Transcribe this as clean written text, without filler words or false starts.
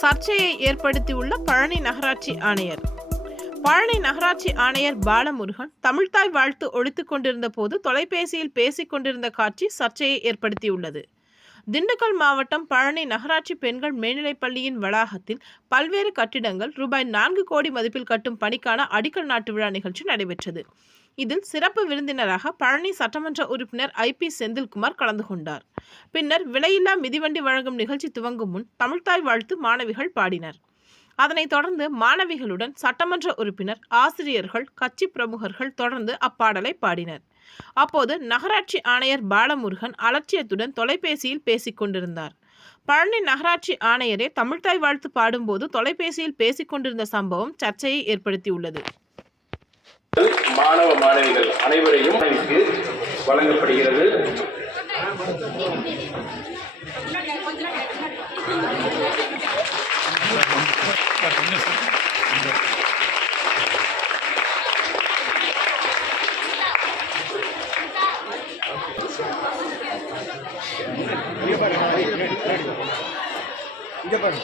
சர்ச்சையை ஏற்படுத்தியுள்ள பழனி நகராட்சி ஆணையர். பழனி நகராட்சி ஆணையர் பாலமுருகன் தமிழ்த்தாய் வாழ்த்து ஒழித்துக் கொண்டிருந்த போது தொலைபேசியில் பேசிக் கொண்டிருந்த காட்சி சர்ச்சையை ஏற்படுத்தியுள்ளது. திண்டுக்கல் மாவட்டம் பழனி நகராட்சி பெண்கள் மேல்நிலைப்பள்ளியின் வளாகத்தில் பல்வேறு கட்டிடங்கள் ரூபாய் 4 கோடி மதிப்பில் கட்டும் பணிக்கான அடிக்கல் நாட்டு விழா நிகழ்ச்சி நடைபெற்றது. இதில் சிறப்பு விருந்தினராக பழனி சட்டமன்ற உறுப்பினர் IP செந்தில்குமார் கலந்து கொண்டார். பின்னர் விலையில்லா மிதிவண்டி வழங்கும் நிகழ்ச்சி துவங்கும் முன் தமிழ்த்தாய் வாழ்த்து மாணவிகள் பாடினர். அதனைத் தொடர்ந்து மாணவிகளுடன் சட்டமன்ற உறுப்பினர், ஆசிரியர்கள், கட்சி பிரமுகர்கள் தொடர்ந்து அப்பாடலை பாடினர். அப்போது நகராட்சி ஆணையர் பாலமுருகன் அலட்சியத்துடன் தொலைபேசியில் பேசிக் கொண்டிருந்தார். பழனி நகராட்சி ஆணையரே தமிழ்த்தாய் வாழ்த்து பாடும்போது தொலைபேசியில் பேசிக் கொண்டிருந்த சம்பவம் சர்ச்சையை ஏற்படுத்தியுள்ளது. மாணவ மாணவிகள் அனைவரையும் வழங்கப்படுகிறது. இங்க பாருங்க.